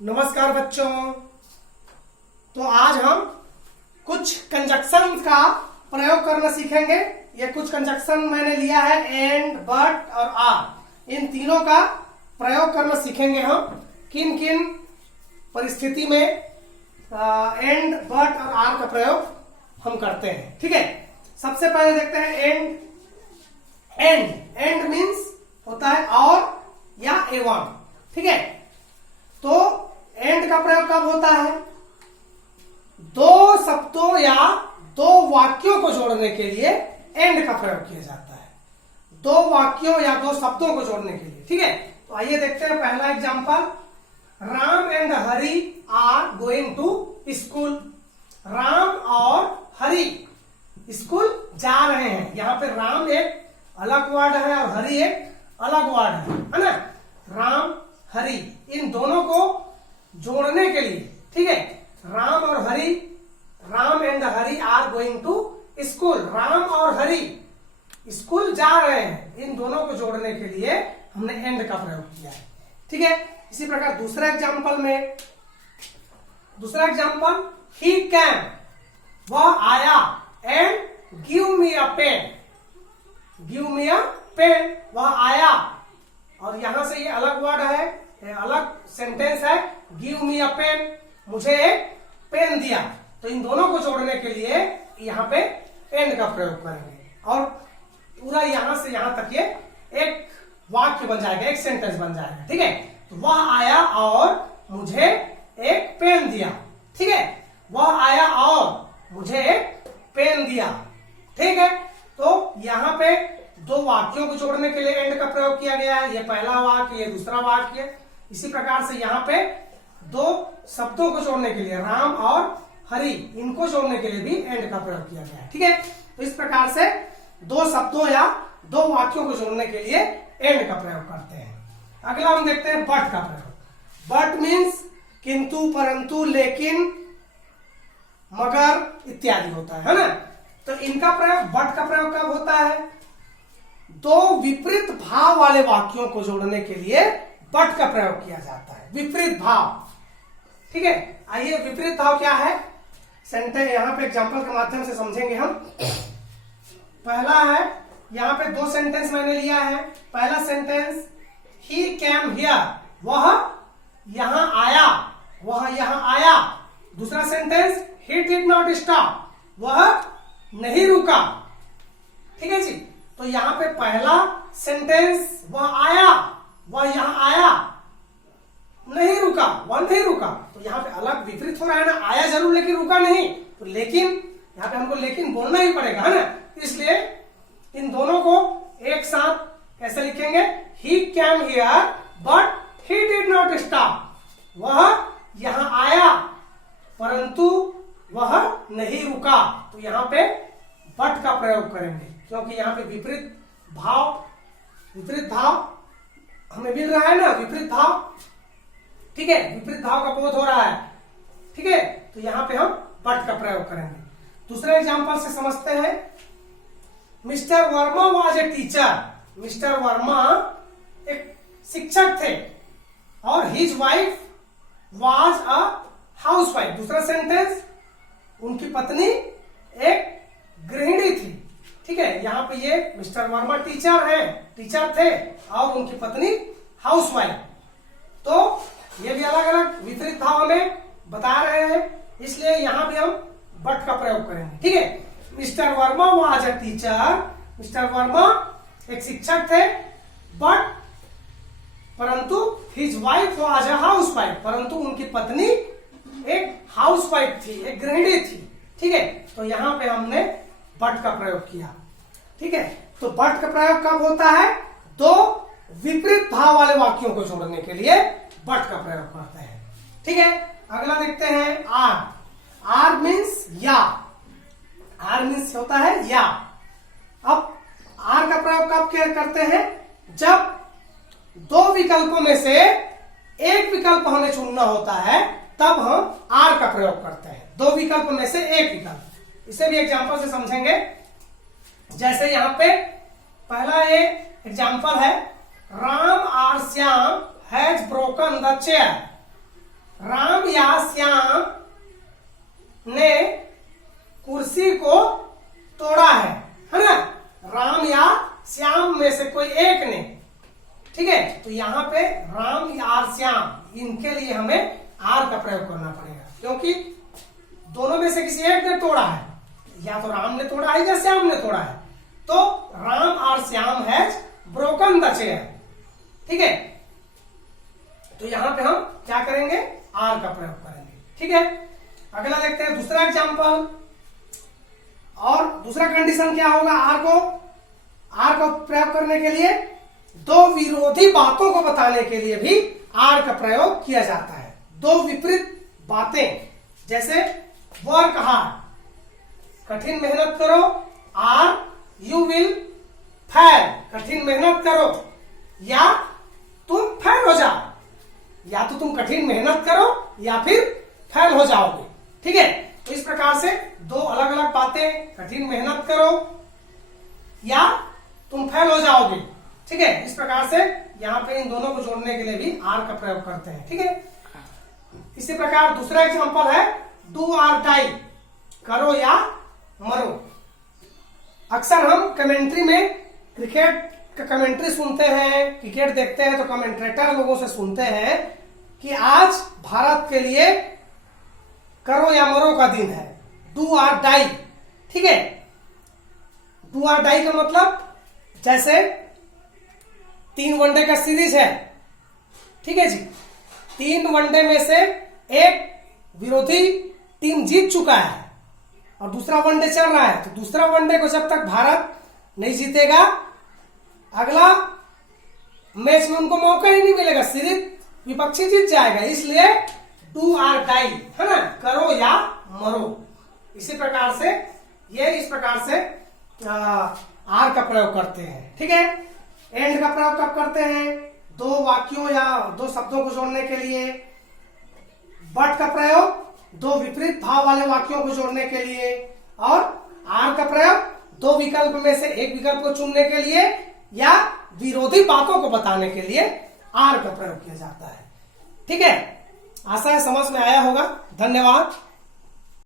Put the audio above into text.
नमस्कार बच्चों। तो आज हम कुछ कंजक्शन का प्रयोग करना सीखेंगे। ये कुछ कंजक्शन मैंने लिया है, एंड, बट और आर। इन तीनों का प्रयोग करना सीखेंगे हम। किन किन परिस्थिति में एंड, बट और आर का प्रयोग हम करते हैं। ठीक है, सबसे पहले देखते हैं एंड। एंड मीन्स होता है और या एवं। ठीक है, तो एंड का प्रयोग कब होता है? दो शब्दों या दो वाक्यों को जोड़ने के लिए एंड का प्रयोग किया जाता है। दो वाक्यों या दो शब्दों को जोड़ने के लिए। ठीक है, तो आइए देखते हैं पहला example. Ram and Hari are going to school. Ram और हरि स्कूल जा रहे हैं। यहाँ पे राम एक अलग वर्ड है और हरि एक अलग वर्ड है ना। राम हरि, इन दोनों को जोड़ने के लिए, ठीक है, राम और Hari, Ram and Hari are going to school. Ram और हरि स्कूल जा रहे हैं, इन दोनों को जोड़ने के लिए हमने एंड का प्रयोग किया है। ठीक है, इसी प्रकार दूसरा एग्जांपल, ही कैम, वह आया, and give me a pen. Give me a pen, वह आया, और यहां से ये अलग वर्ड है, अलग सेंटेंस है। गिव मी अ पेन, मुझे एक पेन दिया। तो इन दोनों को जोड़ने के लिए यहाँ पे एंड का प्रयोग करेंगे और पूरा यहां से यहां तक ये एक वाक्य बन जाएगा, एक सेंटेंस बन जाएगा। ठीक है, तो वह आया और मुझे एक पेन दिया। ठीक है, वह आया और मुझे एक पेन दिया। ठीक है, तो यहाँ पे दो वाक्यों को जोड़ने के लिए एंड का प्रयोग किया गया है। ये पहला वाक्य, ये दूसरा वाक्य। इसी प्रकार से यहाँ पे दो शब्दों को जोड़ने के लिए, राम और हरि, इनको जोड़ने के लिए भी एंड का प्रयोग किया गया है। ठीक है, तो इस प्रकार से दो शब्दों या दो वाक्यों को जोड़ने के लिए एंड का प्रयोग करते हैं। अगला हम देखते हैं बट का प्रयोग। बट मीन्स किंतु, परंतु, लेकिन, मगर इत्यादि होता है ना। तो इनका प्रयोग, बट का प्रयोग कब होता है? दो विपरीत भाव वाले वाक्यों को जोड़ने के लिए बट का प्रयोग किया जाता है। विपरीत भाव। ठीक है, आइए विपरीत भाव क्या है, सेंटेंस यहाँ पे एग्जांपल के माध्यम से समझेंगे हम। पहला है, यहाँ पे दो सेंटेंस मैंने लिया है। पहला सेंटेंस, ही कैम हियर, वह यहां आया, वह यहां आया। दूसरा sentence, he did not stop, वह नहीं रुका। ठीक है जी, तो यहाँ पे पहला सेंटेंस, वह आया, वह यहां आया, नहीं रुका, वह नहीं रुका। तो यहाँ पे अलग विपरीत हो रहा है ना, आया जरूर लेकिन रुका नहीं। तो लेकिन यहाँ पे हमको लेकिन बोलना ही पड़ेगा, है ना। इसलिए इन दोनों को एक साथ कैसे लिखेंगे? ही cam here but he did not stop, वह यहां आया परंतु वह नहीं रुका। तो यहाँ पे बट का प्रयोग करेंगे, क्योंकि यहाँ पे विपरीत भाव हमें मिल रहा है ना, विपरीत भाव। ठीक है, विपरीत भाव का बोध हो रहा है। ठीक है, तो यहाँ पे हम बट का प्रयोग करेंगे। दूसरे एग्जांपल से समझते हैं। Mister Verma was a teacher. Mister Verma एक शिक्षक थे और his wife was a housewife. दूसरा सेंटेंस, उनकी पत्नी एक गृहिणी थी। ठीक है, यहाँ पे ये मिस्टर वर्मा टीचर थे और उनकी पत्नी हाउसवाइफ। तो ये भी अलग अलग विपरीत भाव हमें बता रहे हैं, इसलिए यहाँ भी हम बट का प्रयोग करेंगे। ठीक है, mister Verma was a teacher, mister Verma एक शिक्षक थे, बट परंतु his wife was a housewife, परंतु उनकी पत्नी एक हाउसवाइफ थी, एक गृहिणी थी। ठीक है, तो यहाँ पे हमने बट का प्रयोग किया। ठीक है, तो बट का प्रयोग कब होता है? दो विपरीत भाव वाले वाक्यों को जोड़ने के लिए बट का प्रयोग करते हैं। ठीक है, अगला देखते हैं आर। आर मीन्स या। आर मीन्स होता है या। अब आर का प्रयोग कब करते हैं? जब दो विकल्पों में से एक विकल्प हमें चुनना होता है, तब हम आर का प्रयोग करते हैं। दो विकल्प में से एक विकल्प। इसे भी एग्जांपल से समझेंगे। जैसे यहाँ पे पहला एक एग्जांपल है, राम और Shyam has broken the chair. Ram या श्याम ने कुर्सी को तोड़ा है ना। राम या श्याम में से कोई एक ने, ठीक है। तो यहाँ पे राम या श्याम, इनके लिए हमें आर का प्रयोग करना पड़ेगा, क्योंकि दोनों में से किसी एक ने तोड़ा है, या तो राम ने तोड़ा है या श्याम ने तोड़ा है। तो राम और Shyam has broken the chair, ठीक है। तो यहां पे हम क्या करेंगे, आर का प्रयोग करेंगे, ठीक है। अगला देखते हैं दूसरा एग्जांपल। और दूसरा कंडीशन क्या होगा, आर को प्रयोग करने के लिए दो विरोधी बातों को बताने के लिए भी आर का प्रयोग किया जाता है। दो विपरीत बातें, जैसे वर्क हार्ड, कठिन मेहनत करो, आर यू विल फेल, कठिन मेहनत करो या तुम फेल हो जाओ, या तो तुम कठिन मेहनत करो या फिर फेल हो जाओगे, ठीक है। तो इस प्रकार से दो अलग अलग बातें, कठिन मेहनत करो या तुम फेल हो जाओगे, ठीक है। इस प्रकार से यहाँ पे इन दोनों को जोड़ने के लिए भी आर का प्रयोग करते हैं, ठीक है। इसी प्रकार दूसरा एग्जांपल है डू आर डाई, करो या मरो। अक्सर हम कमेंट्री में क्रिकेट का कमेंट्री सुनते हैं, क्रिकेट देखते हैं तो कमेंट्रेटर लोगों से सुनते हैं कि आज भारत के लिए करो या मरो का दिन है, डू आर डाई, ठीक है। डू आर डाई का मतलब जैसे 3 वनडे का सीरीज है, ठीक है जी। 3 वनडे में से एक विरोधी टीम जीत चुका है और दूसरा वनडे चल रहा है, तो दूसरा वनडे को जब तक भारत नहीं जीतेगा, अगला मैच में उनको मौका ही नहीं मिलेगा, सीरीज विपक्षी जीत जाएगा। इसलिए डू आर डाई, है ना, करो या मरो। इसी प्रकार से ये इस प्रकार से आर का प्रयोग करते हैं, ठीक है। एंड का प्रयोग कब करते हैं, दो वाक्यों या दो शब्दों को जोड़ने के लिए। बट का प्रयोग दो विपरीत भाव वाले वाक्यों को जोड़ने के लिए। और आर का प्रयोग दो विकल्प में से एक विकल्प को चुनने के लिए या विरोधी बातों को बताने के लिए आर का प्रयोग किया जाता है, ठीक है। आशा है समझ में आया होगा। धन्यवाद।